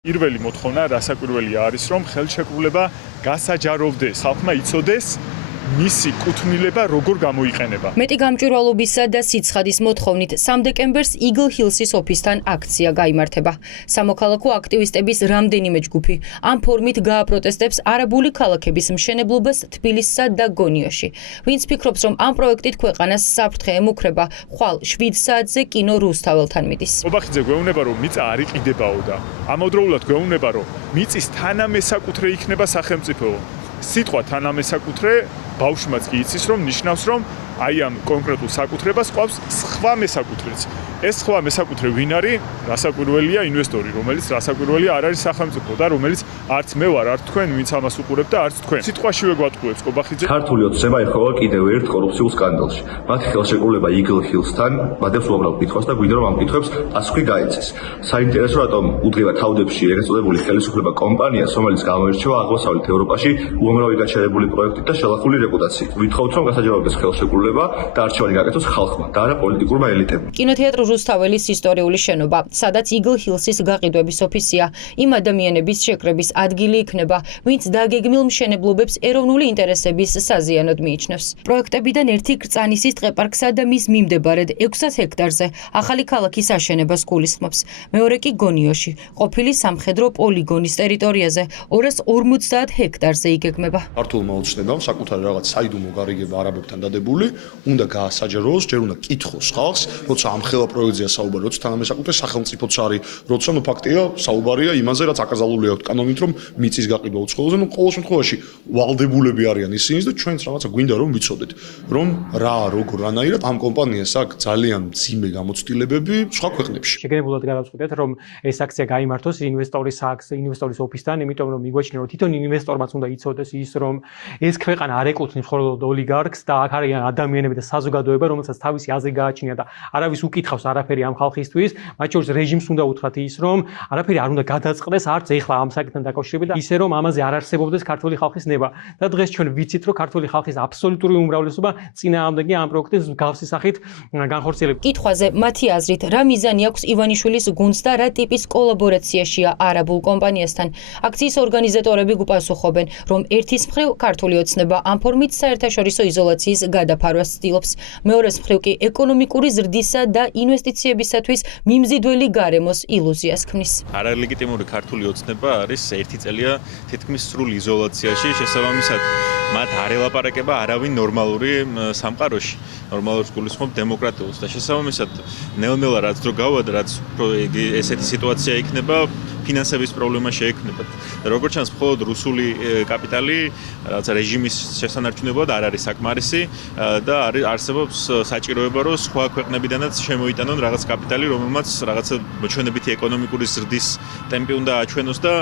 პირველი მოთხოვნა რასაკვირველია არის, რომ ხელშეკრულება გასაჯაროვდეს, ხალხმა იცოდეს მისი კუთვნილება როგორ გამოიყენება. მეტი გამჭვირვალობისა და სიცხადის მოთხოვნით 3 დეკემბერს Eagle Hills-ის ოფისთან აქცია გაიმართება. სამოქალაქო აქტივისტების რამდენიმე ჯგუფი ამ ფორმით გააპროტესტებს არაბული ქალაქების მშენებლობას თბილისსა და გონიოში. ვინც ფიქრობს, რომ ამ პროექტით ქვეყანას საფრთხე ემუქრება, ხვალ 7 საათზე კინო რუსთაველთან მიდის. ობახიძე გვეუბნება, რომ მიწა არ იყიდებაო და ამავდროულად გვეუბნება, რომ მიწის თანამესაკუთრე იქნება სახელმწიფო. სიტყვა თანამესაკუთრე ბავშვმაც კი იცის, რომ ნიშნავს, რომ აი ამ კონკრეტულ საკუთრებას ყავს სხვა მესაკუთრეც. ეს სხვა მესაკუთრე ვინ არის? რასაკვირველია ინვესტორი, რომელიც რასაკვირველია არ არის სახელმწიფო და რომელიც არც მე ვარ, არც თქვენ, ვინც ამას უყურებთ და არც თქვენ. სიტყვაშივე გვატყუებს ყობახიძე. ქართული ოცნება ეხება კიდევ ერთ კორუფციულ სკანდალში. მათი ხელშეკრულება Eagle Hills-თან მადებს უამრავ კითხვას და გვინდა რომ ამ კითხვებს პასუხი გაეცეს. საინტერესო რატომ უდღება თავდებში ეგრეთ წოდებული ხელისუფლება კომპანიას, რომელიც გამოირჩევა აღმოსავლეთ ევროპაში უამრავი გაჩერებული პროექტით და შელახული რეპუტაციით. ვითხოვთ რომ გასაჯაროვდეს ხელშეკრულება და არჩევანი გაკეთოს ხალხმა და არა პოლიტიკურმა ელიტებმა. კინოთეატრ რუსთაველის ისტორიული შენობა, სადაც Eagle Hills-ის გაყიდვების ოფისია, იმ ადამიანების შეკრების ადგილი იქნება, ვინც დაგეგმილ მშენებლობებს ეროვნული ინტერესების საზიანოდ მიიჩნევს. პროექტებიდან ერთი კრწანისის ტყეპარკსა და მის მიმდებარედ 600 ჰექტარზე ახალი ქალაქის აშენებას გულისხმობს. მეორე კი გონიოში, ყოფილი სამხედრო პოლიგონის ტერიტორიაზე 250 ჰექტარზე იგეგმება. ქართულმა ოცნებამ საკუთარი რაღაც საიდუმლო გარიგება არაბებთან დადებული, უნდა გაასაჯაროოს, ჯერ უნდა კითხოს ხალხს, როცა ამ ხელა პროექტზეა საუბარი, როცა თანამესაკუთრე სახელმწიფოც არის, როცა ფაქტია, საუბარია იმაზე, რაც აკრძალული აქვს კანონით, რომ მიწის გაყიდვა უცხოელზე, ყოველ შემთხვევაში ვალდებულები არიან ისინიც და ჩვენც რაღაცა გვინდა რომ ვიცოდეთ, რომ რა, როგორ, რანაირად ამ კომპანიას აქვს ძალიან მძიმე გამოცდილებები სხვა ქვეყნებში. შეგნებულად გადავწყვიტეთ, რომ ეს აქცია გაიმართოს ინვესტორის ოფისთან, იმიტომ რომ მიგვაჩნია, რომ თვითონ ინვესტორმაც უნდა იცოდეს ის, რომ ეს ქვეყანა არ ეკუთვნის მხოლოდ ოლიგარქს და აქ არიან ადამიანები და საზოგადოება, რომელსაც თავისი აზრი გააჩნია და არავის უკითხავს არაფერი ამ ხალხისთვის, მათ შორის რეჟიმს უნდა უთხრათ ის, რომ არაფერი არ უნდა გადაწყდეს არც ეხლა ამ საკითხთან დაკავშირებით და ისე რომ ამაზე არ არსებობდეს ქართული ხალხის ნება. და დღეს ჩვენ ვიცით, რომ ქართული ხალხის აბსოლუტური უმრავლესობა წინააღმდეგია ამ პროექტის მსგავსი სახით განხორციელებას. კითხვაზე მათი აზრით, რა მიზანი აქვს ივანიშვილის გუნდს და რა ტიპის კოლაბორაციაშია არაბულ კომპანიასთან. აქციის ორგანიზატორები გვპასუხობენ, რომ ერთის მხრივ ქართული ოცნება ამ ფორმით საერთაშორისო იზოლაციის გადაფარვას ცდილობს. მეორეს მხრივ კი ეკონომიკური ზრდისა და ინვესტიციებისათვის მიმზიდველი გარემოს ილუზიას ქმნის. არალეგიტიმური ქართული ოცნება არის ერთი წელია თითქმის სრულ იზოლაციაში, შესაბამისად მათ არ ელაპარაკება არავინ ნორმალური სამყაროში, ნორმალურს გულისხმობ დემოკრატიულს და შესაბამისად ნელ-ნელა რაც დრო გავადა, რაც ესეთი სიტუაცია იქნება, ფინანსების პრობლემა შეექმნება. როგორც ჩანს, მხოლოდ რუსული კაპიტალი რაც რეჟიმის შესანარჩუნებლად არ არის საკმარისი და არსებობს საჭიროება, რომ სხვა ქვეყნებიდანაც შემოიტანონ რაღაც კაპიტალი, რომელმაც რაღაცა ჩვენებითი ეკონომიკური ზრდის ტემპი უნდა აჩვენოს და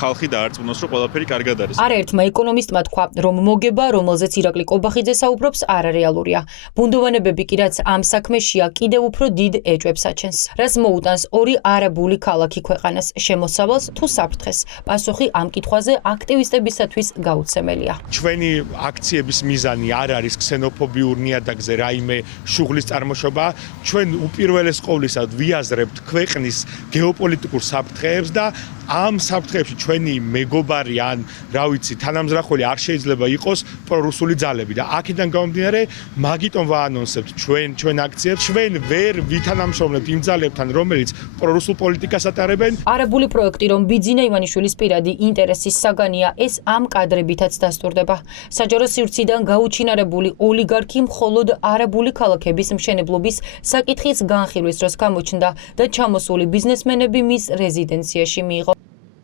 ხალხი დაარწმუნოს, რომ ყველაფერი კარგად არის. არაერთმა ეკონომისტმა თქვა, რომ მოგება, რომელზეც ირაკლი ყობახიძე საუბრობს, არარეალურია. ბუნდოვანებები კი რაც ამ საქმეშია, კიდევ უფრო დიდ ეჭვებს აჩენს. რაც მოუტანს ორი არაბული ქალაქი ქვეყანას შემოსავალს თუ საფრთხეს. პასუხი ამ კითხვაზე აქტივისტებისათვის გაუცემელია. ჩვენი აქციების მიზანი არ არის ქსენოფობიურ ნიადაგზე რაიმე შუღლის წარმოშობა. ჩვენ უპირველეს ყოვლისა ვიაზრებთ ქვეყნის გეოპოლიტიკურ საფრთხეებს და ამ საფრთხეებში ჩვენი მეგობარი ან რა ვიცი თანამზრახველი არ შეიძლება იყოს პრორუსული ძალები და აქედან გამომდინარე მაგიტომ ვაანონსებთ ჩვენ აქციებს ჩვენ ვერ ვითანამშრომლებთ იმ ძალებთან რომელიც პრორუსულ პოლიტიკას ატარებენ. არაბული პროექტი რომ ბიძინა ივანიშვილის პირადი ინტერესის საგანია, ეს ამ კადრებითაც დასტურდება. საჯარო სივრციდან გაუჩინარებული ოლიგარქი მხოლოდ არაბული ქალაქების მშენებლობის საკითხის განხილვის დროს გამოჩნდა და ჩამოსული ბიზნესმენები მის რეზიდენციაში მიიღო.